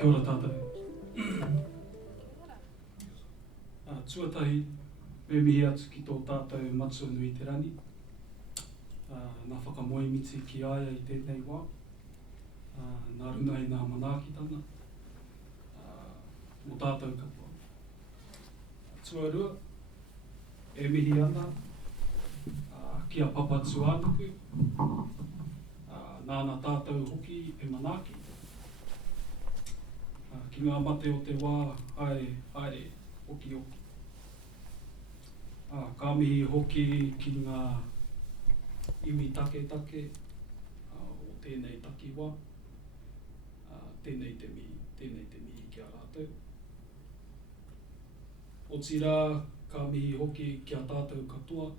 Kia ora tātou. Tuatahi, me mihi atu ki tō tātou matua nui te rani. Nā whakamoemiti ki aia I tēnei wā. Nā runga I nā manaakitanga. Mō tātou kapua. Tuarua, e mihi ana, kia papatu ānuku. Nāna tātou hoki e manaaki. Ki ngā mate o te wā, haere, hoki hoki. Ka mihi hoki ki ngā iwi take, o tēnei takiwā. Tēnei te mihi kia rātou. O tira, ka mihi hoki kia tātou katoa,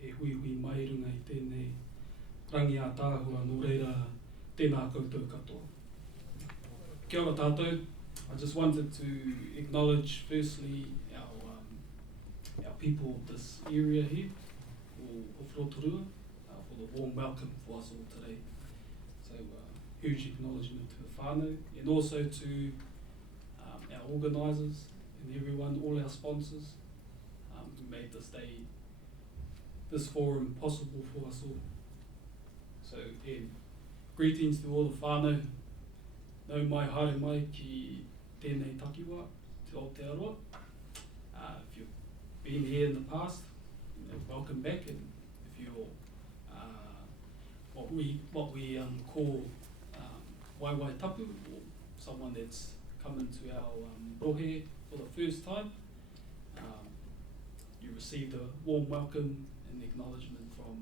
e hui mai runga I tēnei rangi a tāhua, nō reira tēnā koutou katoa. Kia ora tātou. I just wanted to acknowledge firstly our people of this area here, of Rotorua, for the warm welcome for us all today. So huge acknowledgement to the whānau, and also to our organisers and everyone, all our sponsors who made this day, this forum possible for us all. So greetings to all the whānau. Nau mai haere mai ki tēnei takiwā, te Aotearoa. If you've been here in the past, welcome back, and if you're what we call waiwai tapu, or someone that's come into our rohe for the first time, you received a warm welcome and acknowledgement from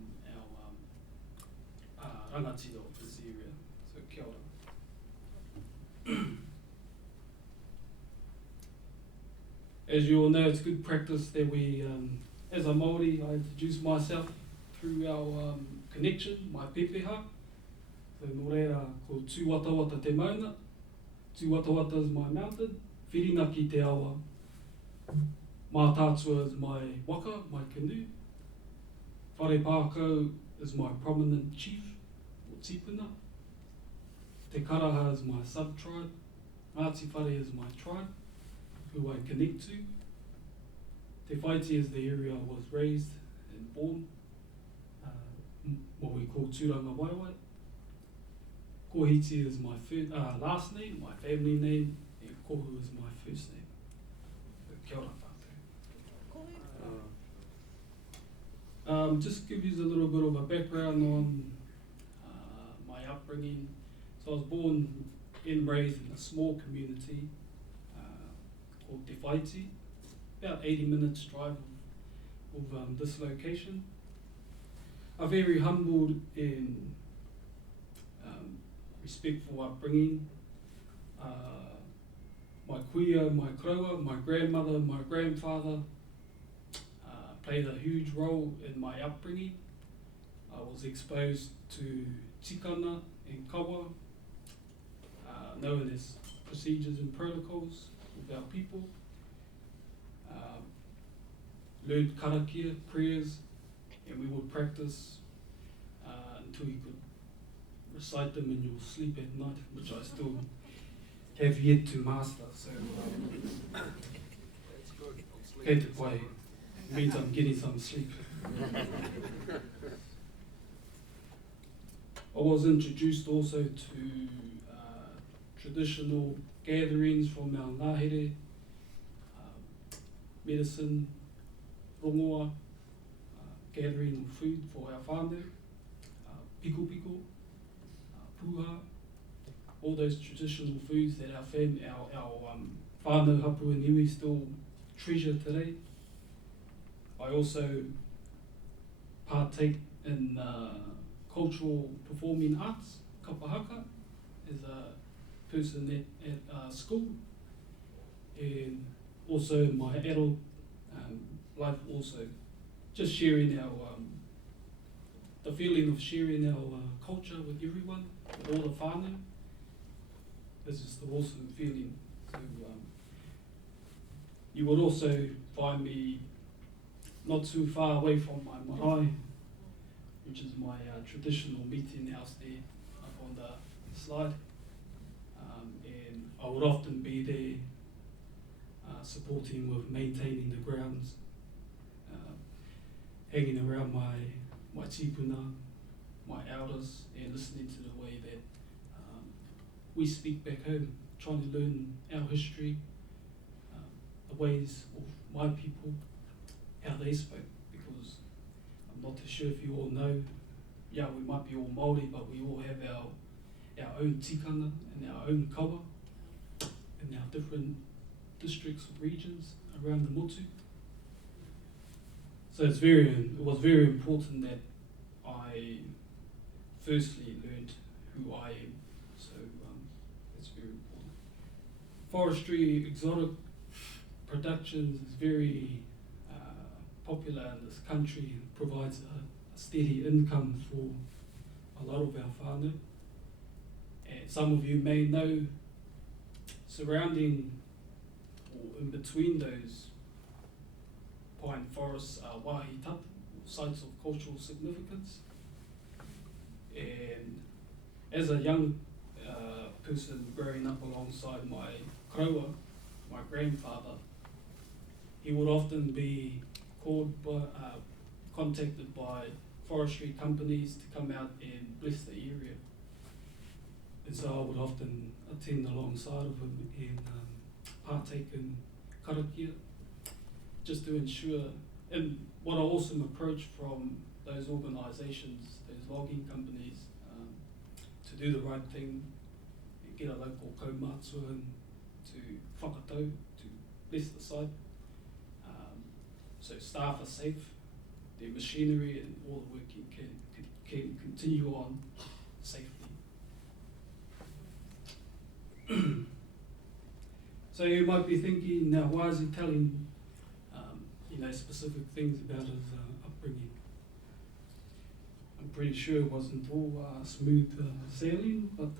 our rangatira of this area. So kia ora. As you all know, it's good practice that we, as a Māori, I introduce myself through our connection, my pepeha. So nō reira, ko Tūwatawata te mauna. Tūwatawata is my mountain. Whiringa ki te awa. Mātātua is my waka, my canoe. Whare Pākau is my prominent chief, or tipuna. Te Karaha is my sub-tribe. Ngāti Whare is my tribe, who I connect to. Te Whaiti is the area I was raised and born, what we call Tūranga Waiwai. Kohiti is my last name, my family name, and Kohu is my first name. So, kia ora tātou. Just give you a little bit of a background on my upbringing. So I was born and raised in a small community called Te Whaiti, about 80 minutes drive of this location. A very humbled and respectful upbringing. My kuia, my kraua, my grandmother, my grandfather played a huge role in my upbringing. I was exposed to tikana and kawa, known as procedures and protocols of our people. Learned karakia, prayers, and we would practice until you could recite them in your sleep at night, which I still have yet to master. So, kei te pai, means I'm getting some sleep. I was introduced also to traditional gatherings from our ngāhere, medicine, rongoa, gathering of food for our whānau, piko piko, puha, all those traditional foods that our whānau hapu and iwi still treasure today. I also partake in cultural performing arts, kapahaka, as a person at school, and also in my adult life also, just sharing our, the feeling of sharing our culture with everyone, with all the whānau. It's just an awesome feeling. So you would also find me not too far away from my marae, which is my traditional meeting house there up on the slide. and I would often be there supporting with maintaining the grounds, hanging around my tipuna, my elders, and listening to the way that we speak back home, trying to learn our history, the ways of my people, how they spoke, because I'm not too sure if you all know, yeah, we might be all Māori, but we all have our own tikanga and our own kawa in our different districts or regions around the motu. So it was very important that I firstly learned who I am. So it's very important. Forestry, exotic productions is very popular in this country and provides a steady income for a lot of our whānau. And some of you may know, surrounding or in between those pine forests are wāhi tapa, sites of cultural significance. And as a young person growing up alongside my kaua, my grandfather, he would often be contacted by forestry companies to come out and bless the area. And so I would often attend alongside of him and partake in karakia, just to ensure, and what an awesome approach from those organisations, those logging companies, to do the right thing, and get a local kaumātua in to whakatau, to bless the site, so staff are safe, their machinery and all the working can continue on safely. So you might be thinking, now why is he telling specific things about his upbringing? I'm pretty sure it wasn't all smooth sailing, but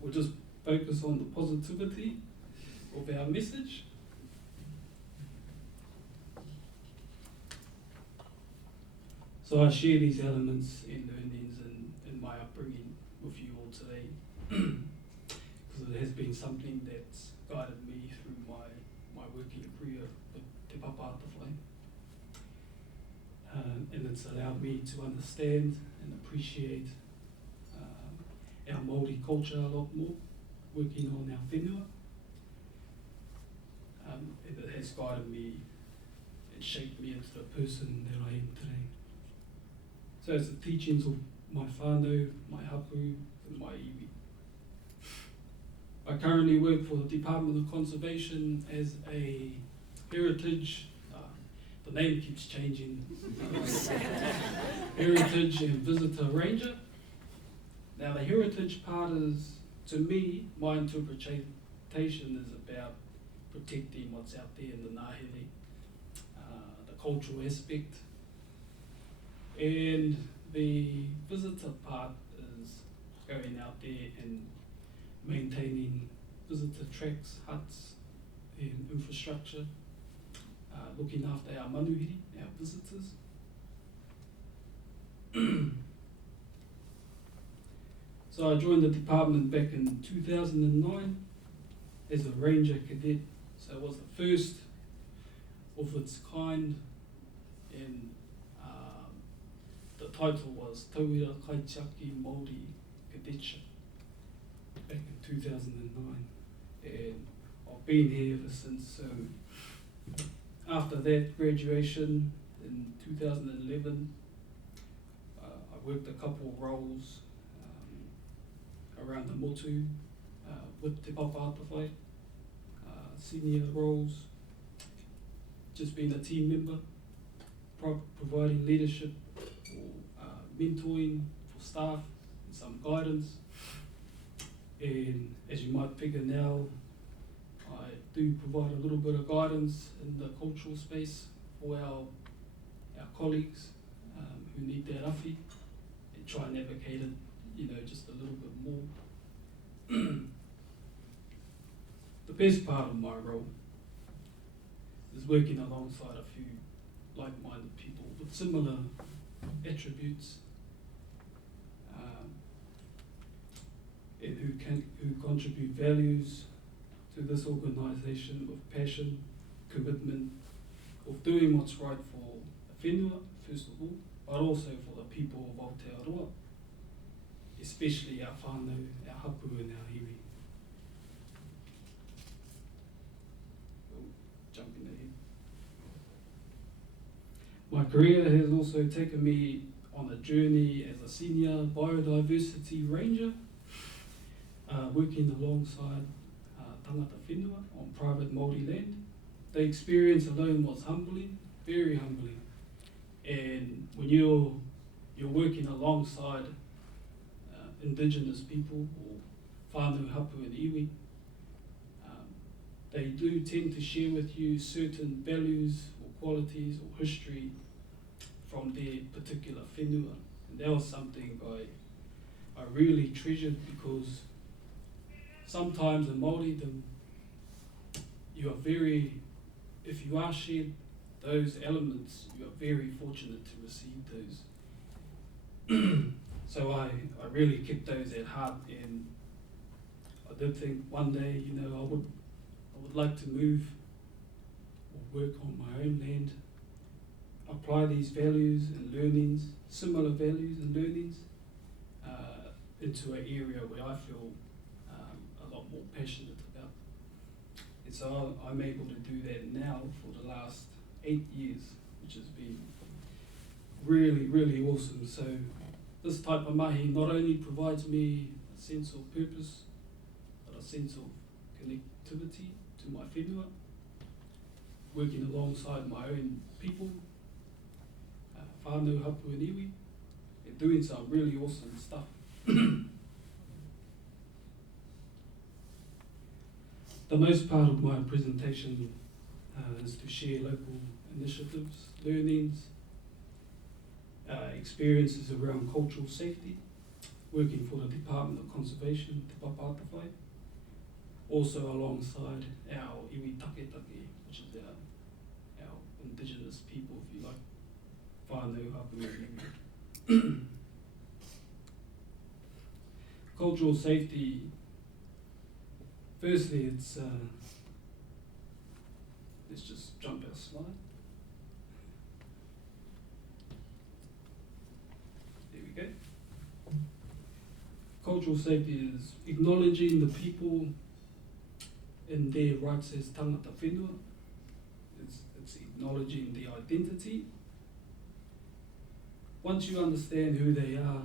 we'll just focus on the positivity of our message. So I share these elements and learnings in my upbringing with you all today, because it has been something that's guided me through my working career with Te Papa Atawhai. And it's allowed me to understand and appreciate our Māori culture a lot more, working on our whenua. And it has guided me and shaped me into the person that I am today. So it's the teachings of my whānau, my hapu, and my iwi. I currently work for the Department of Conservation as a heritage, the name keeps changing, heritage and visitor ranger. Now the heritage part is, to me, my interpretation is about protecting what's out there in the ngāhere, the cultural aspect. And the visitor part is going out there and maintaining visitor tracks, huts, and infrastructure, looking after our manuhiri, our visitors. So I joined the department back in 2009 as a ranger cadet. So it was the first of its kind, and the title was Tauira Kaitiaki Māori Cadetship back in 2009, and I've been here ever since. So after that graduation in 2011, I worked a couple of roles around the motu with Te Papa Atawhai, senior roles, just being a team member, providing leadership or mentoring for staff and some guidance. And as you might figure now, I do provide a little bit of guidance in the cultural space for our colleagues who need their awhi, and try and navigate it, just a little bit more. The best part of my role is working alongside a few like-minded people with similar attributes, and who who contribute values to this organisation with passion, commitment, of doing what's right for the whenua, first of all, but also for the people of Aotearoa, especially our whānau, our hapu and our iwi. Jumping ahead. My career has also taken me on a journey as a senior biodiversity ranger, working alongside tangata whenua on private Māori land. The experience alone was humbling, very humbling. And when you're working alongside Indigenous people or whānau, hapu and iwi, they do tend to share with you certain values or qualities or history from their particular whenua. And that was something I really treasured, because sometimes in Māoridom, you are very, if you are shared those elements, you are very fortunate to receive those. So I really kept those at heart, and I did think one day, I would like to move or work on my own land, apply these values and learnings, similar values and learnings, into an area where I feel a lot more passionate about. And so I'm able to do that now for the last 8 years, which has been really, really awesome. So this type of mahi not only provides me a sense of purpose, but a sense of connectivity to my whenua, working alongside my own people, whānau, hapu and iwi, and doing some really awesome stuff. The most part of my presentation is to share local initiatives, learnings, experiences around cultural safety, working for the Department of Conservation, Te Papatawhai, also alongside our iwi taketake, which is our Indigenous people, if you like, whānau, hapu and iwi. Cultural safety, firstly, it's, let's just jump our slide. There we go. Cultural safety is acknowledging the people and their rights as tangata whenua. It's acknowledging their identity. Once you understand who they are,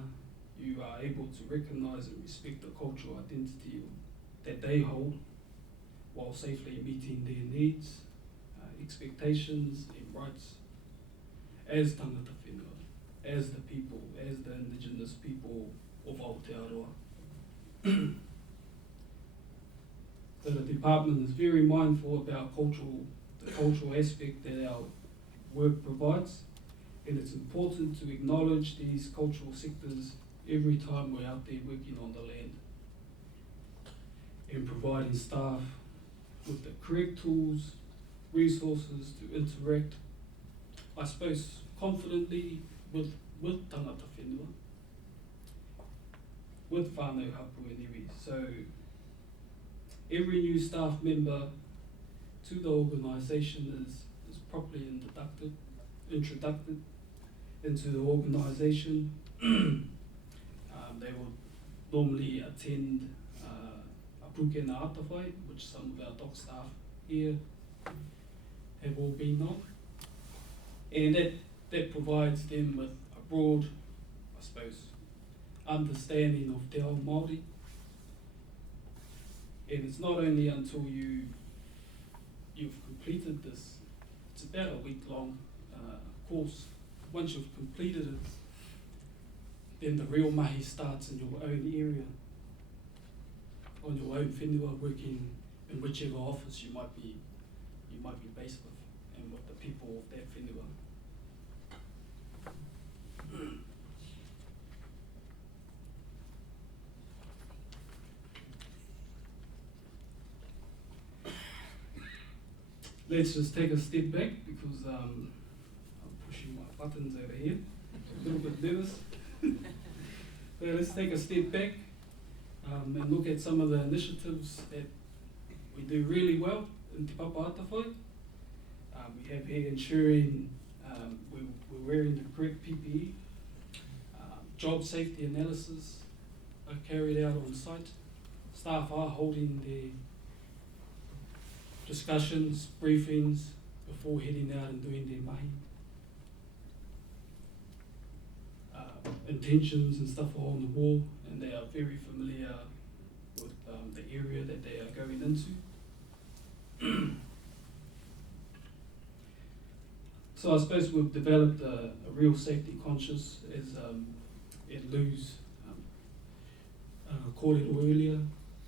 you are able to recognise and respect the cultural identity that they hold, while safely meeting their needs, expectations and rights as tangata whenua, as the people, as the Indigenous people of Aotearoa. So the department is very mindful about the cultural aspect that our work provides, and it's important to acknowledge these cultural sectors every time we're out there working on the land, and providing staff with the correct tools, resources to interact, I suppose, confidently with tangata whenua, with whānau, hapu and iwi. So every new staff member to the organisation is properly introduced into the organisation. They will normally attend a pūkena atawhai, which some of our doc staff here have all been on. And that provides them with a broad, I suppose, understanding of te ao Māori. And it's not only until you've completed this, it's about a week-long course. Once you've completed it, then the real mahi starts in your own area, on your own whenua, working in whichever office you might be based with, and with the people of that whenua. Let's just take a step back, because I'm pushing my buttons over here, a little bit nervous. So let's take a step back and look at some of the initiatives that we do really well in Te Papa Atawhai. We have here ensuring we're wearing the correct PPE. Job safety analysis are carried out on site. Staff are holding their discussions, briefings before heading out and doing their mahi. Intentions and stuff are on the wall, and they are very familiar with the area that they are going into. So I suppose we've developed a real safety conscious, as Ed Lou's kōrero earlier.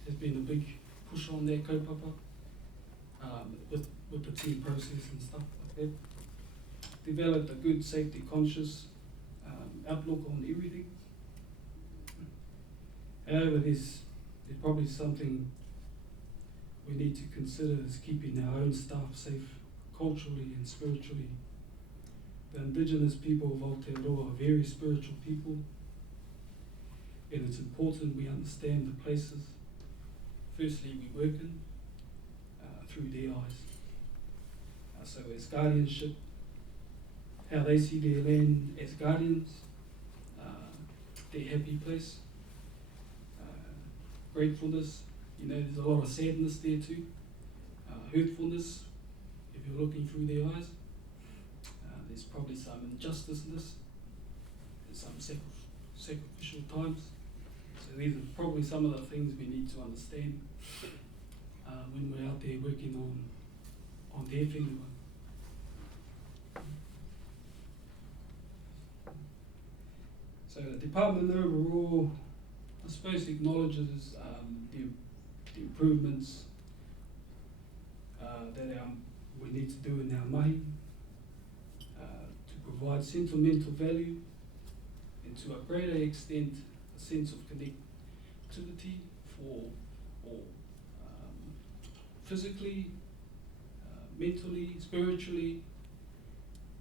There's been a big push on that kaupapa with the team process and stuff like that. Developed a good safety conscious outlook on everything. However, there's probably something we need to consider is keeping our own staff safe culturally and spiritually. The indigenous people of Aotearoa are very spiritual people, and it's important we understand the places, firstly, we work in through their eyes. So as guardianship, how they see their land as guardians, their happy place, gratefulness, there's a lot of sadness there too, hurtfulness, if you're looking through their eyes. There's probably some injustice in this, there's some sacrificial times. So these are probably some of the things we need to understand when we're out there working on their whenua. So the department overall, I suppose, acknowledges the improvements that we need to do in our mahi to provide sentimental value and to a greater extent a sense of connectivity for physically, mentally, spiritually,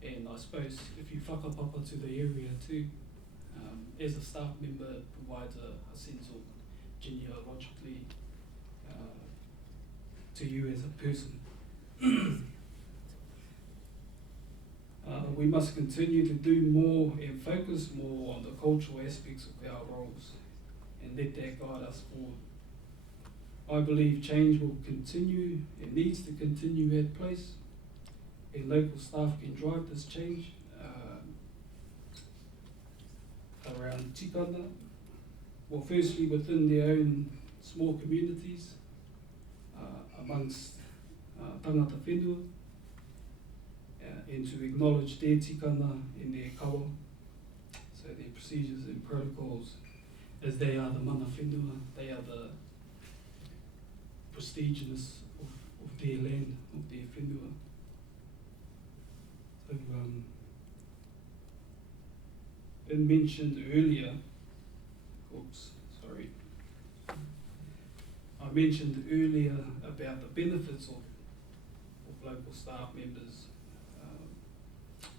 and I suppose if you whakapapa to the area too, as a staff member, it provides a sense of genealogically to you as a person. We must continue to do more and focus more on the cultural aspects of our roles and let that guide us forward. I believe change will continue, it needs to continue at place, and local staff can drive this change around tikanga. Well, firstly within their own small communities, amongst tangata whenua, and to acknowledge their tikanga and their kawa, so their procedures and protocols, as they are the mana whenua, they are the prestigious of their land, of their whenua. So, it mentioned earlier, I mentioned earlier about the benefits of local staff members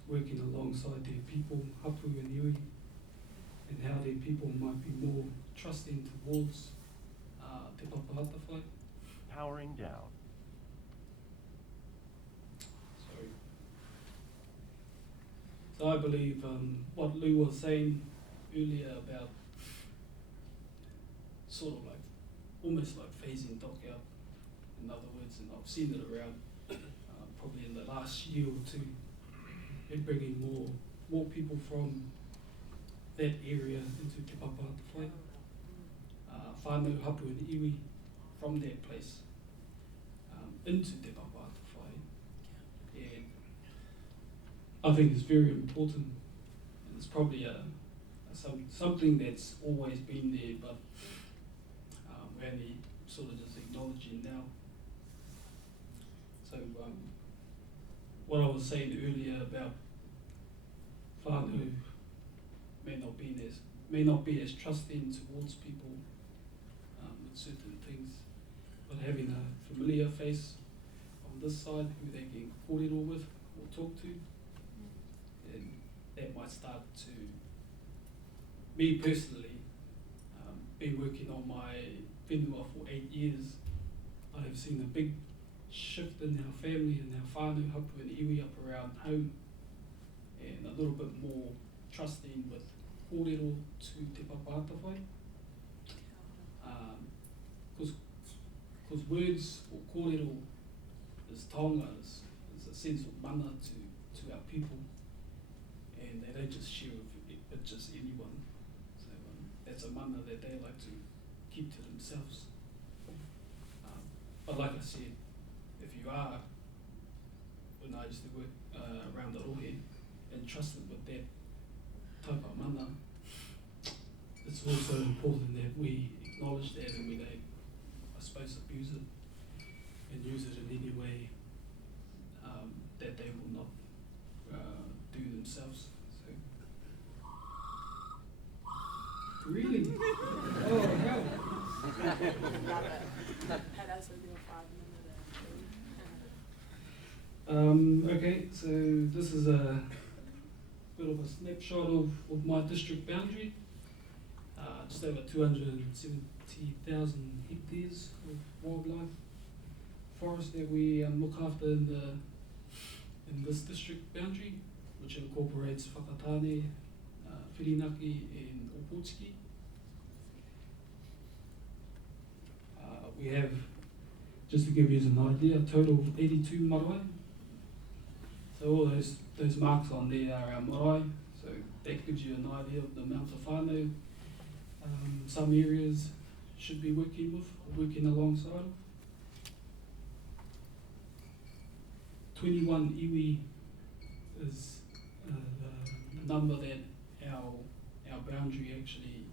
working alongside their people, hapu and iwi, and how their people might be more trusting towards te papa atawhai. Powering down. So I believe what Lou was saying earlier about sort of like, almost like phasing dock out, in other words, and I've seen it around probably in the last year or two, and bringing more people from that area into Te Papa Atawhai, whānau hapu and iwi from that place into Te Papa Atawhai. And I think it's very important, and it's probably something that's always been there, but we're only sort of just acknowledging now. So what I was saying earlier about whānau may not be as trusting towards people with certain things, but having a familiar face on this side who they can kōrero with or talk to, and that might start to, me personally, been working on my whenua for 8 years, I've seen a big shift in our family and our whānau hapu and iwi up around home, and a little bit more trusting with kōrero to te papata whai. Because words or kōrero is taonga, is a sense of mana to our people, and they don't just share with just anyone. So that's a mana that they like to keep to themselves. But like I said, if you are, when I used to work around the rohe and trusted with that type of mana, it's also important that we acknowledge that and we don't, I suppose, abuse it and use it in any way that they will not do themselves. So, really? Oh, hell. Okay, so this is a bit of a snapshot of my district boundary. Just over 270,000 hectares of wildlife forest that we look after in this district boundary, which incorporates whakatane, whirinaki and opotiki. We have, just to give you an idea, a total of 82 marae. So all those marks on there are our marae, so that gives you an idea of the amount of whānau some areas should be working with, or working alongside. 21 iwi is the number that our boundary actually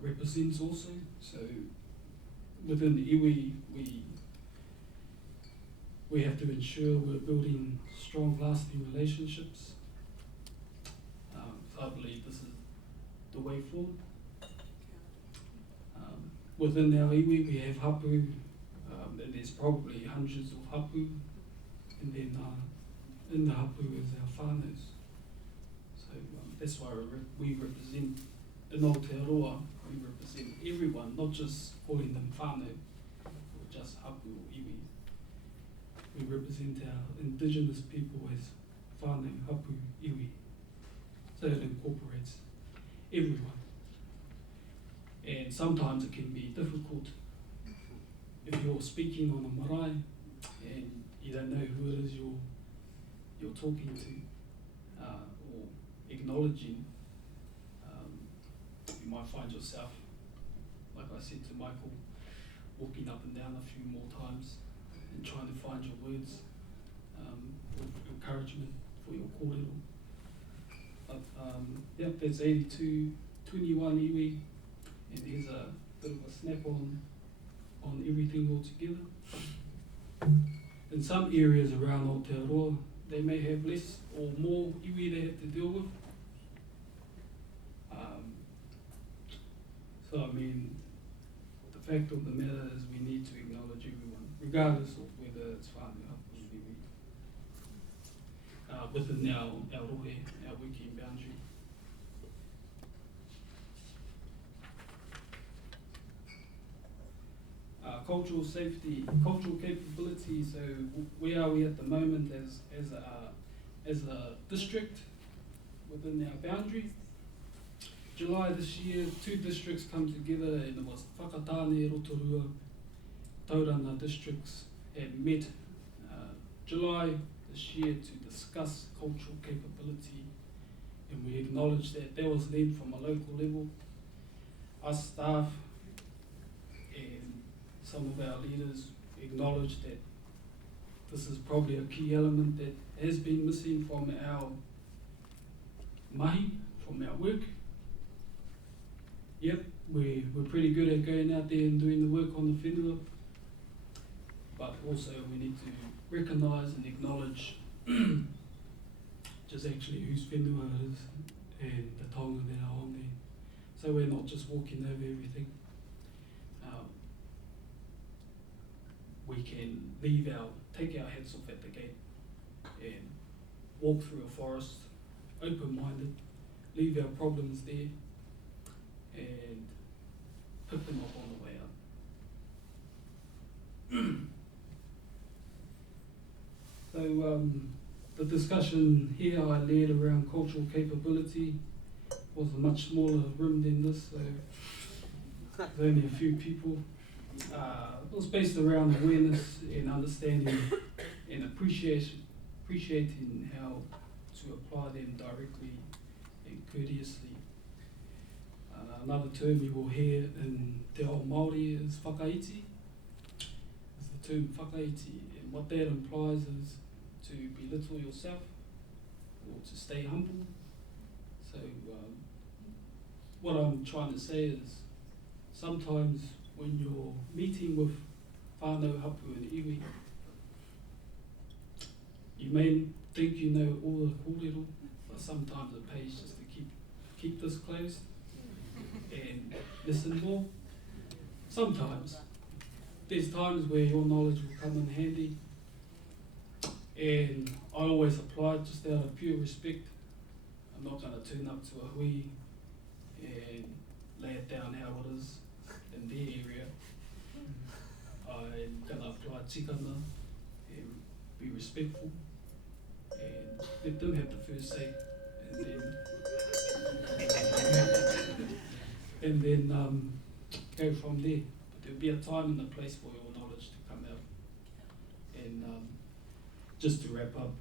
represents also. So within the iwi, we have to ensure we're building strong, lasting relationships. So I believe this is the way forward. Within our iwi, we have hapu, and there's probably hundreds of hapu, and then in the hapu is our whānaus. So that's why we represent, in Aotearoa, we represent everyone, not just calling them whānau, or just hapu or iwi. We represent our indigenous people as whānau, hapu, iwi. So it incorporates everyone. And sometimes it can be difficult if you're speaking on a marae and you don't know who it is you're talking to or acknowledging. You might find yourself, like I said to Michael, walking up and down a few more times and trying to find your words of encouragement for your kōrero. But yep, there's 82, 21 iwi, and here's a bit of a snap on everything all together. In some areas around Aotearoa, they may have less or more iwi they have to deal with. So I mean, the fact of the matter is we need to acknowledge everyone, regardless of whether it's whānau, hapu, iwi, within our rohe, our working boundary. Cultural safety, cultural capability. So where are we at the moment as a district within our boundary? July this year, 2 districts come together, and it was Whakatane, Rotorua, Tauranga districts had met July this year to discuss cultural capability, and we acknowledged that that was led from a local level. Us staff and some of our leaders acknowledged that this is probably a key element that has been missing from our mahi, from our work. Yep, we're pretty good at going out there and doing the work on the whenua, but also we need to recognise and acknowledge just actually whose whenua it is and the taonga that are on there. So we're not just walking over everything. We can take our hats off at the gate and walk through a forest, open-minded, leave our problems there, and discussion here I led around cultural capability. Was a much smaller room than this, so there's only a few people. It was based around awareness and understanding and appreciating how to apply them directly and courteously. Another term you will hear in Te Ao Māori is whakaiti. It's the term whakaiti, and what that implies is to belittle yourself or to stay humble. So what I'm trying to say is sometimes when you're meeting with whānau hapu and iwi, you may think you know all the kōrero, but sometimes it pays just to keep this closed and listen more. Sometimes. There's times where your knowledge will come in handy, and I always apply it just out of pure respect. I'm not going to turn up to a hui and lay it down how it is in their area. I'm going to apply tikana and be respectful and let them have the first say, and then go from there. But there'll be a time and a place for your knowledge to come out. And just to wrap up,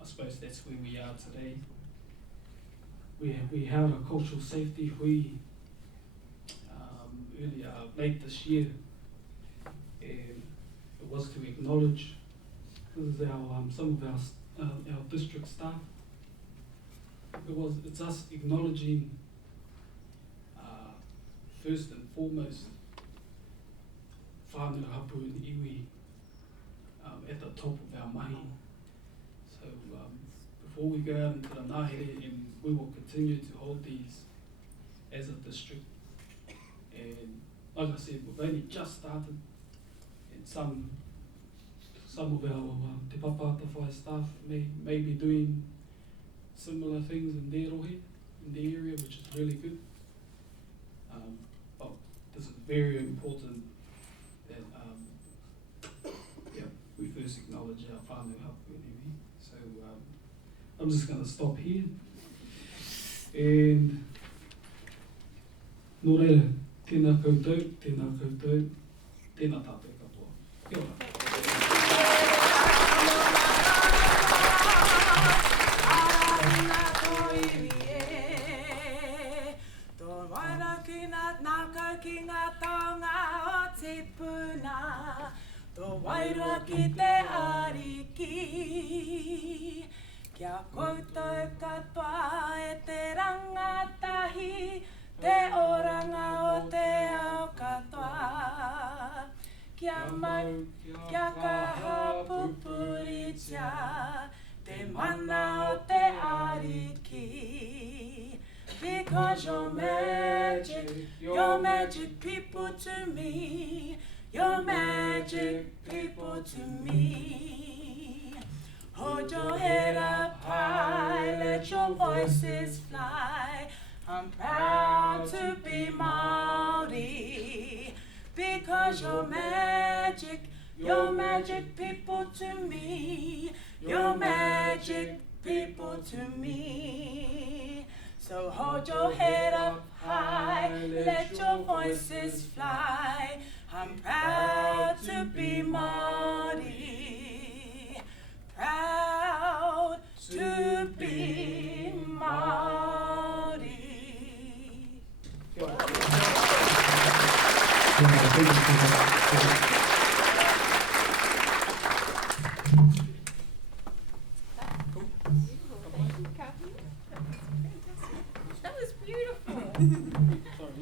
I suppose that's where we are today. We held a cultural safety hui earlier, late this year, and it was to acknowledge this is some of our district staff. It's us acknowledging first and foremost whānau hapu and iwi at the top of our mahi. So before we go out into the ngahere, and we will continue to hold these as a district. And like I said, we've only just started, and some of our te papatawhai staff may be doing similar things in their rohe, in the area, which is really good. But this is very important that we first acknowledge our whānau hapu and iwi. So I'm just going to stop here. And nō reira, tēnā koutou, tēnā tātou katoa. Kia ora. Ki ngā taonga o te puna, tō wairua ki te ariki. Kia koutou katoa e te rangatahi, te oranga o te ao katoa. Kia mau, kia kaha pupuritia, te mana o te ariki. Because you're magic people to me, you're magic people to me. Hold your head up high, let your voices fly. I'm proud to be Māori, because you're magic people to me, you're magic people to me. So hold your head up high, let your voices fly. I'm proud to be Māori, proud to be Māori. Sorry, a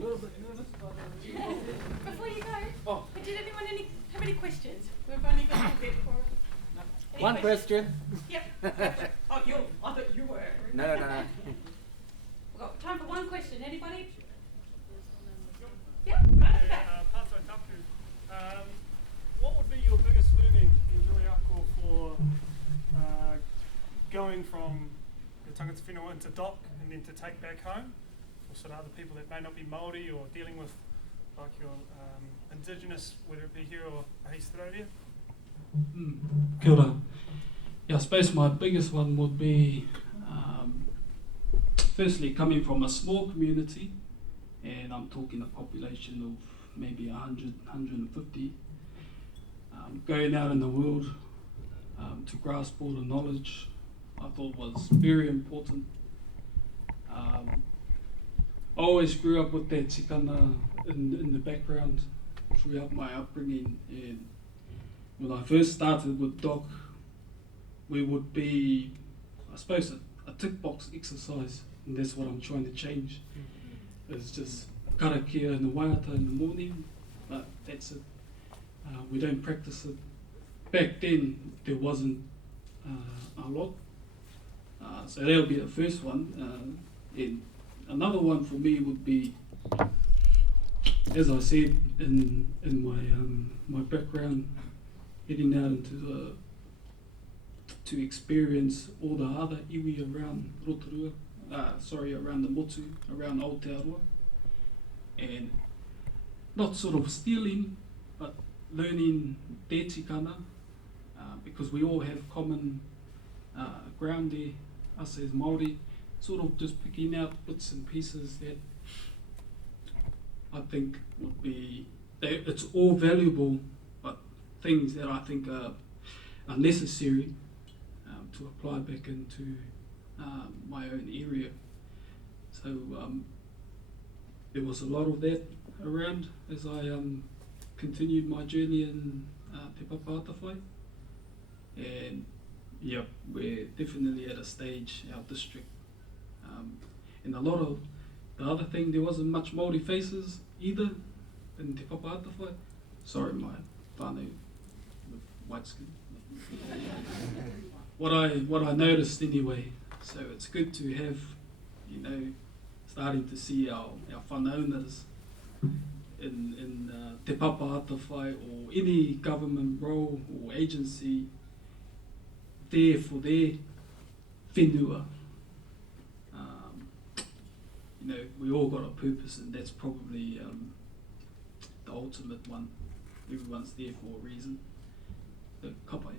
little bit nervous. Before you go, Oh. did anyone have any questions? We've only got a bit for One question. Yep. Oh, I thought you were. No. We've got time for one question. Anybody? Yeah, right at the back. Tātou tapu, what would be your biggest learning in your ako for going from the tangata whenua into doc and then to take back home for sort of other people that may not be Māori or dealing with like your Indigenous, whether it be here or Australia? Kia ora. Yeah, I suppose my biggest one would be firstly coming from a small community, and I'm talking a population of maybe 100, 150, going out in the world to grasp all the knowledge I thought was very important. I always grew up with that tikana in the background throughout my upbringing, and when I first started with Doc, we would be, I suppose, a tick box exercise, and that's what I'm trying to change. It's just karakia in the waiata in the morning, but that's it. We don't practice it. Back then, there wasn't a lot. So that'll be the first one. And another one for me would be, as I said in my background, heading out into to experience all the other iwi around Rotorua, around the motu, around Aotearoa, and not sort of stealing, but learning their tikana, because we all have common ground there, us as Māori, sort of just picking out bits and pieces that I think would be, it's all valuable, but things that I think are necessary to apply back into my own area. So there was a lot of that around as I continued my journey in Te Papa-Atawhai. And yep, we're definitely at a stage, our district, and a lot of the other thing, there wasn't much Māori faces either in Te Papa-Atawhai. Sorry, my whānau with white skin. What I noticed anyway, so it's good to have, starting to see our whanaunas in Te Papa-Atawhai or any government role or agency there for their whenua. We all got a purpose, and that's probably the ultimate one. Everyone's there for a reason. The kapai.